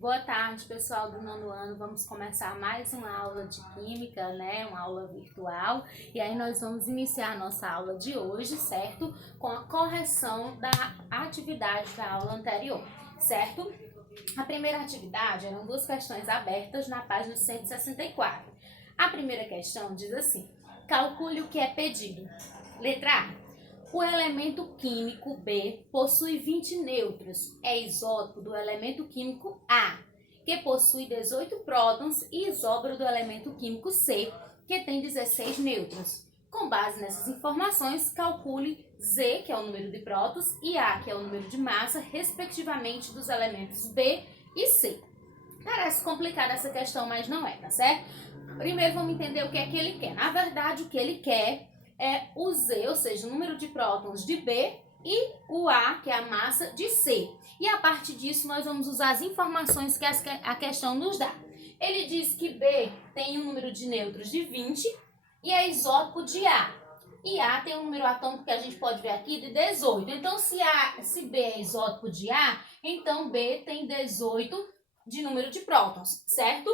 Boa tarde, pessoal do nono ano. Vamos começar mais uma aula de química, né? Uma aula virtual. E aí nós vamos iniciar a nossa aula de hoje, certo? Com a correção da atividade da aula anterior, certo? A primeira atividade eram duas questões abertas na página 164. A primeira questão diz assim: calcule o que é pedido. Letra A. O elemento químico B possui 20 nêutrons. É isótopo do elemento químico A, que possui 18 prótons, e isóbaro do elemento químico C, que tem 16 nêutrons. Com base nessas informações, calcule Z, que é o número de prótons, e A, que é o número de massa, respectivamente, dos elementos B e C. Parece complicada essa questão, mas não é, tá certo? Primeiro vamos entender o que é que ele quer. Na verdade, o que ele quer é o Z, ou seja, o número de prótons de B, e o A, que é a massa, de C. E a partir disso nós vamos usar as informações que a questão nos dá. Ele diz que B tem um número de nêutrons de 20 e é isótopo de A. E A tem um número atômico que a gente pode ver aqui de 18. Então, se B é isótopo de A, então B tem 18 de número de prótons, certo?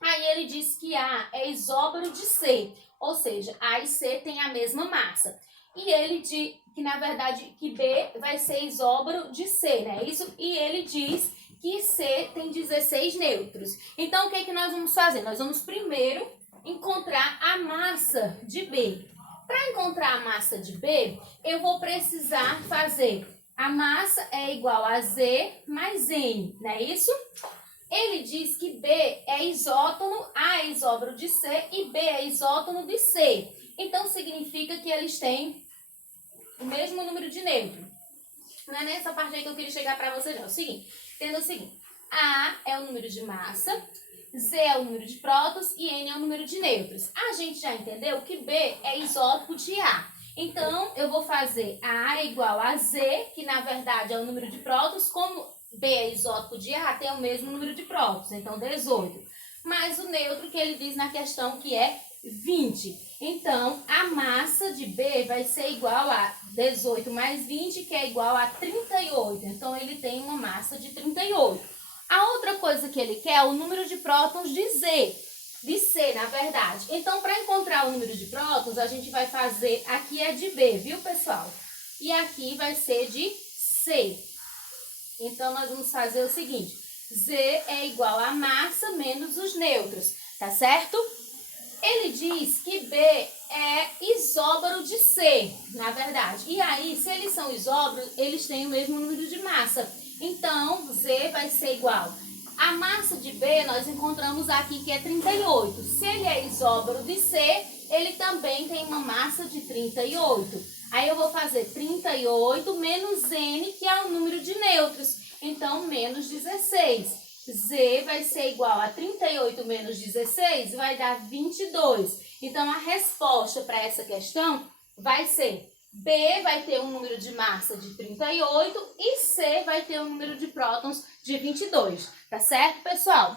Aí ele diz que A é isóbaro de C, ou seja, A e C têm a mesma massa. E ele diz que, na verdade, que B vai ser isóbaro de C, né? Isso, e ele diz que C tem 16 nêutrons. Então, o que é que nós vamos fazer? Nós vamos primeiro encontrar a massa de B. Para encontrar a massa de B, eu vou precisar fazer a massa é igual a Z mais N, não é isso? Ele diz que B é isótono, A é isóbaro de C e B é isótono de C. Então, significa que eles têm o mesmo número de nêutrons. Não é nessa parte aí que eu queria chegar para vocês, não. É o seguinte, entenda o seguinte: A é o número de massa, Z é o número de prótons e N é o número de nêutrons. A gente já entendeu que B é isótopo de A. Então, eu vou fazer A é igual a Z, que na verdade é o número de prótons, como B é isótopo de A, tem o mesmo número de prótons, então 18. Mais o neutro que ele diz na questão, que é 20. Então, a massa de B vai ser igual a 18 mais 20, que é igual a 38. Então, ele tem uma massa de 38. A outra coisa que ele quer é o número de prótons de C, na verdade. Então, para encontrar o número de prótons, a gente vai fazer, aqui é de B, viu, pessoal? E aqui vai ser de C. Então, nós vamos fazer o seguinte: Z é igual a massa menos os nêutrons, tá certo? Ele diz que B é isóbaro de C, na verdade. E aí, se eles são isóbaros, eles têm o mesmo número de massa. Então, Z vai ser igual. A massa de B nós encontramos aqui que é 38. Se ele é isóbaro de C, ele também tem uma massa de 38. Aí eu vou fazer 38 menos N, que é o número de nêutrons. Então, menos 16. Z vai ser igual a 38 menos 16, vai dar 22. Então, a resposta para essa questão vai ser: B vai ter um número de massa de 38 e C vai ter um número de prótons de 22. Tá certo, pessoal?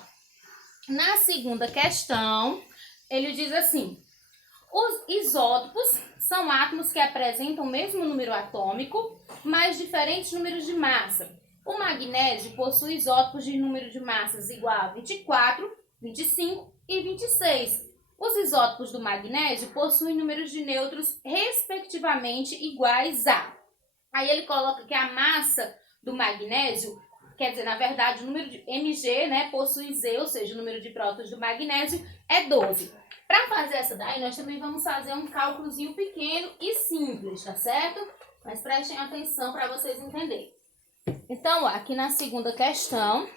Na segunda questão, ele diz assim: os isótopos são átomos que apresentam o mesmo número atômico, mas diferentes números de massa. O magnésio possui isótopos de número de massas igual a 24, 25 e 26. Os isótopos do magnésio possuem números de nêutrons respectivamente iguais a. Aí ele coloca que a massa do magnésio, quer dizer, na verdade, o número de Mg, né, possui Z, ou seja, o número de prótons do magnésio é 12. Para fazer essa daí, nós também vamos fazer um cálculozinho pequeno e simples, tá certo? Mas prestem atenção para vocês entenderem. Então, aqui na segunda questão,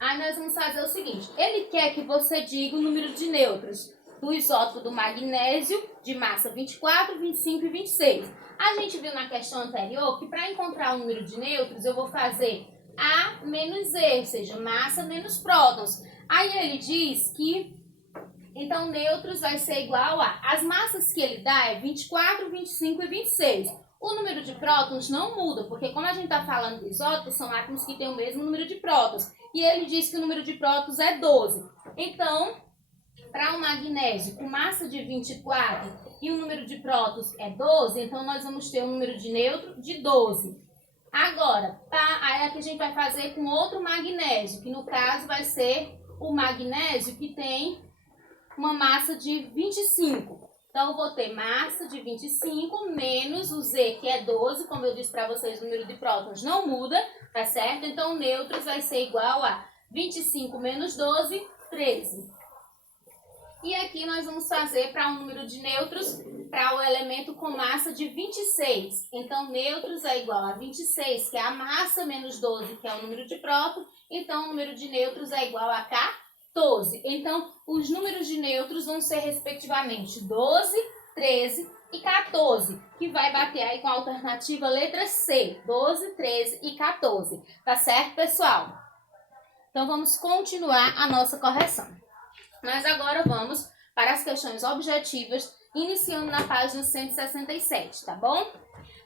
aí nós vamos fazer o seguinte: ele quer que você diga o número de nêutrons do isótopo do magnésio de massa 24, 25 e 26. A gente viu na questão anterior que para encontrar o número de nêutrons eu vou fazer A menos Z, ou seja, massa menos prótons. Aí ele diz que, então, nêutrons vai ser igual a, as massas que ele dá é 24, 25 e 26. O número de prótons não muda, porque como a gente está falando de isótopos, são átomos que têm o mesmo número de prótons. E ele diz que o número de prótons é 12. Então, para um magnésio com massa de 24 e o número de prótons é 12, então nós vamos ter um número de nêutron de 12. Agora, aí aqui a gente vai fazer com outro magnésio, que no caso vai ser o magnésio que tem uma massa de 25. Então, eu vou ter massa de 25 menos o Z, que é 12. Como eu disse para vocês, o número de prótons não muda, tá certo? Então, nêutrons vai ser igual a 25 menos 12, 13. E aqui nós vamos fazer para um número de nêutrons para o elemento com massa de 26. Então, nêutrons é igual a 26, que é a massa, menos 12, que é o número de prótons. Então, o número de nêutrons é igual a 14. Então, os números de nêutrons vão ser, respectivamente, 12, 13 e 14, que vai bater aí com a alternativa letra C, 12, 13 e 14. Tá certo, pessoal? Então, vamos continuar a nossa correção. Nós agora vamos para as questões objetivas, iniciando na página 167, tá bom?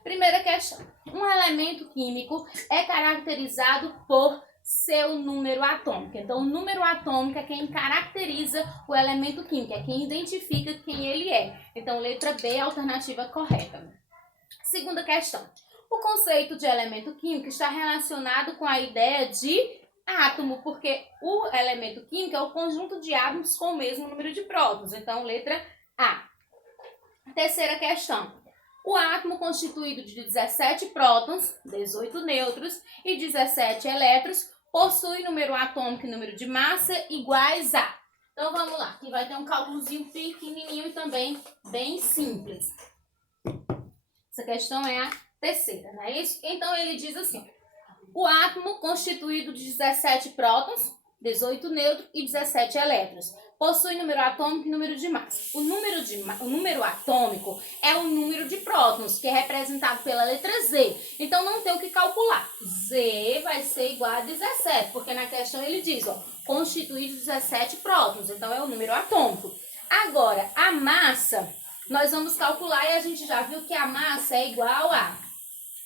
Primeira questão. Um elemento químico é caracterizado por seu número atômico. Então, o número atômico é quem caracteriza o elemento químico, é quem identifica quem ele é. Então, letra B é a alternativa correta. Segunda questão. O conceito de elemento químico está relacionado com a ideia de átomo, porque o elemento químico é o conjunto de átomos com o mesmo número de prótons. Então, letra A. Terceira questão. O átomo constituído de 17 prótons, 18 nêutrons e 17 elétrons possui número atômico e número de massa iguais a... Então, vamos lá. Aqui vai ter um cálculozinho pequenininho e também bem simples. Essa questão é a terceira, não é isso? Então, ele diz assim... O átomo constituído de 17 prótons, 18 nêutrons e 17 elétrons possui número atômico e número de massa. O número atômico é o número de prótons, que é representado pela letra Z. Então, não tem o que calcular. Z vai ser igual a 17, porque na questão ele diz, ó, constituído de 17 prótons. Então, é o número atômico. Agora, a massa, nós vamos calcular e a gente já viu que a massa é igual a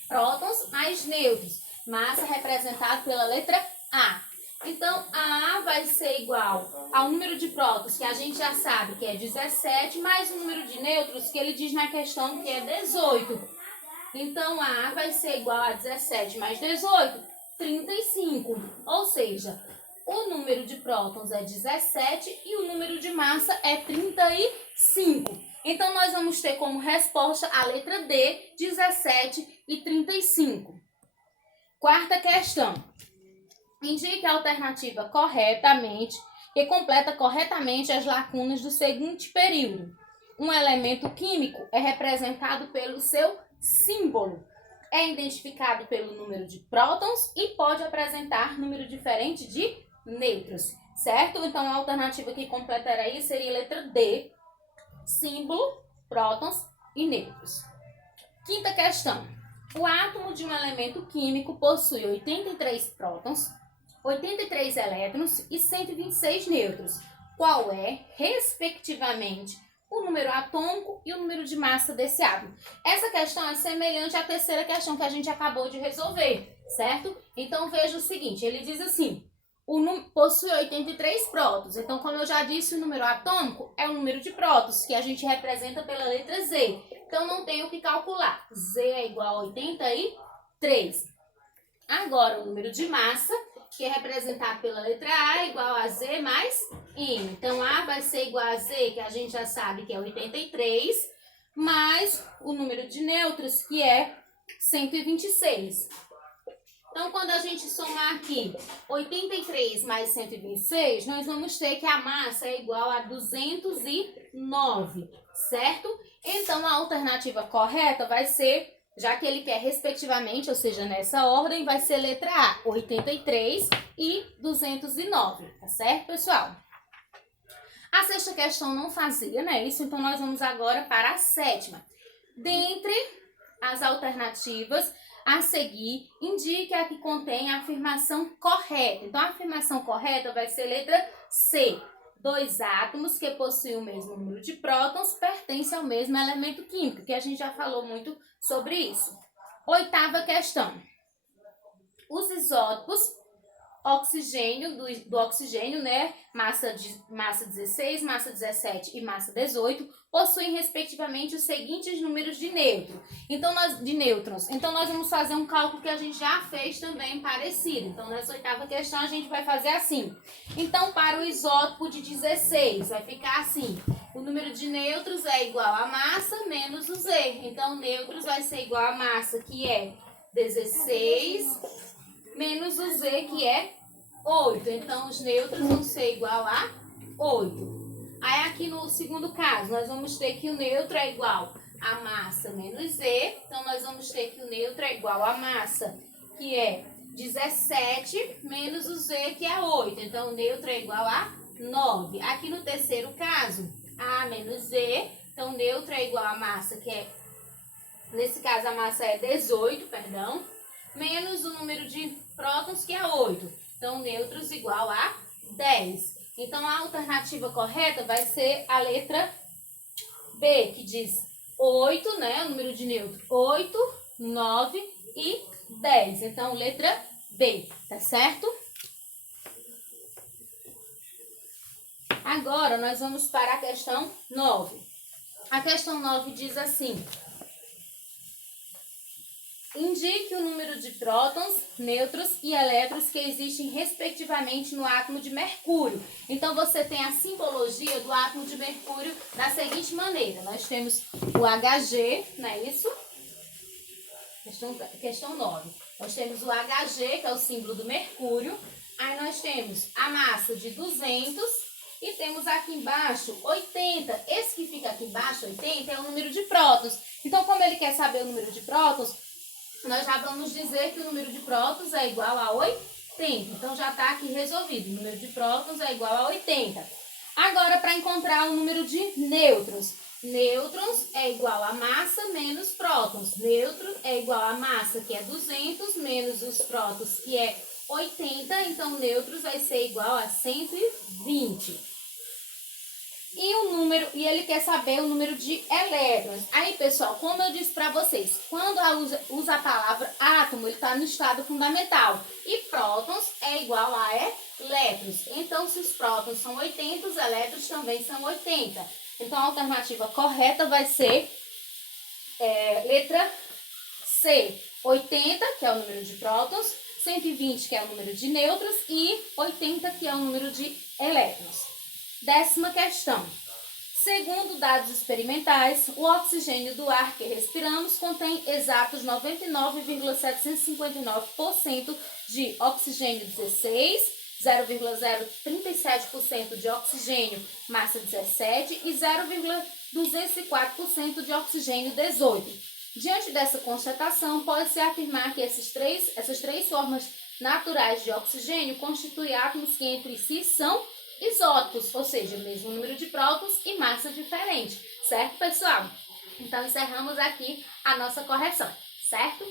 prótons mais nêutrons. Massa representado pela letra A. Então, a A vai ser igual ao número de prótons, que a gente já sabe que é 17, mais o número de nêutrons, que ele diz na questão que é 18. Então, a A vai ser igual a 17 mais 18, 35. Ou seja, o número de prótons é 17 e o número de massa é 35. Então, nós vamos ter como resposta a letra D, 17 e 35. Quarta questão. Indique a alternativa corretamente e completa corretamente as lacunas do seguinte período. Um elemento químico é representado pelo seu símbolo. É identificado pelo número de prótons e pode apresentar número diferente de nêutrons. Certo? Então, a alternativa que completaria seria a letra D. Símbolo, prótons e nêutrons. Quinta questão. O átomo de um elemento químico possui 83 prótons, 83 elétrons e 126 nêutrons. Qual é, respectivamente, o número atômico e o número de massa desse átomo? Essa questão é semelhante à terceira questão que a gente acabou de resolver, certo? Então, veja o seguinte, ele diz assim, possui 83 prótons. Então, como eu já disse, o número atômico é o número de prótons, que a gente representa pela letra Z. Então, não tenho o que calcular. Z é igual a 83. Agora, o número de massa, que é representado pela letra A, é igual a Z mais M. Então, A vai ser igual a Z, que a gente já sabe que é 83, mais o número de nêutrons, que é 126. Então, quando a gente somar aqui 83 mais 126, nós vamos ter que a massa é igual a 209, certo? Então, a alternativa correta vai ser, já que ele quer respectivamente, ou seja, nessa ordem, vai ser letra A, 83 e 209, tá certo, pessoal? A sexta questão não fazia, né? Isso, então nós vamos agora para a sétima. Dentre as alternativas a seguir, indique a que contém a afirmação correta. Então, a afirmação correta vai ser letra C. Dois átomos que possuem o mesmo número de prótons pertencem ao mesmo elemento químico, que a gente já falou muito sobre isso. Oitava questão. Os isótopos oxigênio, do oxigênio, né? Massa 16, massa 17 e massa 18, possuem respectivamente os seguintes números de nêutrons. Então, nós vamos fazer um cálculo que a gente já fez também parecido. Então, nessa oitava questão, a gente vai fazer assim. Então, para o isótopo de 16, vai ficar assim. O número de nêutrons é igual a massa menos o Z. Então, nêutrons vai ser igual a massa, que é 16, menos o Z, que é 8. Então, os nêutrons vão ser igual a 8. Aí, aqui no segundo caso, nós vamos ter que o nêutron é igual a massa menos Z. Então, nós vamos ter que o nêutron é igual a massa, que é 17, menos o Z, que é 8. Então, o nêutron é igual a 9. Aqui no terceiro caso, A menos Z. Então, o nêutron é igual a massa, que é, nesse caso, a massa é 18, perdão, menos o número de prótons, que é 8. Então, nêutrons igual a 10. Então, a alternativa correta vai ser a letra B, que diz 8, né? O número de nêutrons, 8, 9 e 10. Então, letra B, tá certo? Agora, nós vamos para a questão 9. A questão 9 diz assim: indique o número de prótons, nêutrons e elétrons que existem respectivamente no átomo de mercúrio. Então, você tem a simbologia do átomo de mercúrio da seguinte maneira. Nós temos o Hg, não é isso? Questão 9. Nós temos o Hg, que é o símbolo do mercúrio. Aí nós temos a massa de 200 e temos aqui embaixo 80. Esse que fica aqui embaixo, 80, é o número de prótons. Então, como ele quer saber o número de prótons, nós já vamos dizer que o número de prótons é igual a 80. Então, já está aqui resolvido. O número de prótons é igual a 80. Agora, para encontrar o número de nêutrons. Nêutrons é igual a massa menos prótons. Nêutron é igual a massa, que é 200, menos os prótons, que é 80. Então, nêutrons vai ser igual a 120. E ele quer saber o número de elétrons. Aí, pessoal, como eu disse para vocês, quando usa a palavra átomo, ele está no estado fundamental. E prótons é igual a elétrons. Então, se os prótons são 80, os elétrons também são 80. Então, a alternativa correta vai ser letra C. 80, que é o número de prótons, 120, que é o número de nêutrons, e 80, que é o número de elétrons. 10ª questão. Segundo dados experimentais, o oxigênio do ar que respiramos contém exatos 99,759% de oxigênio 16, 0,037% de oxigênio massa 17 e 0,204% de oxigênio 18. Diante dessa constatação, pode-se afirmar que essas três formas naturais de oxigênio constituem átomos que entre si são isótopos, ou seja, o mesmo número de prótons e massa diferente, certo, pessoal? Então, encerramos aqui a nossa correção, certo?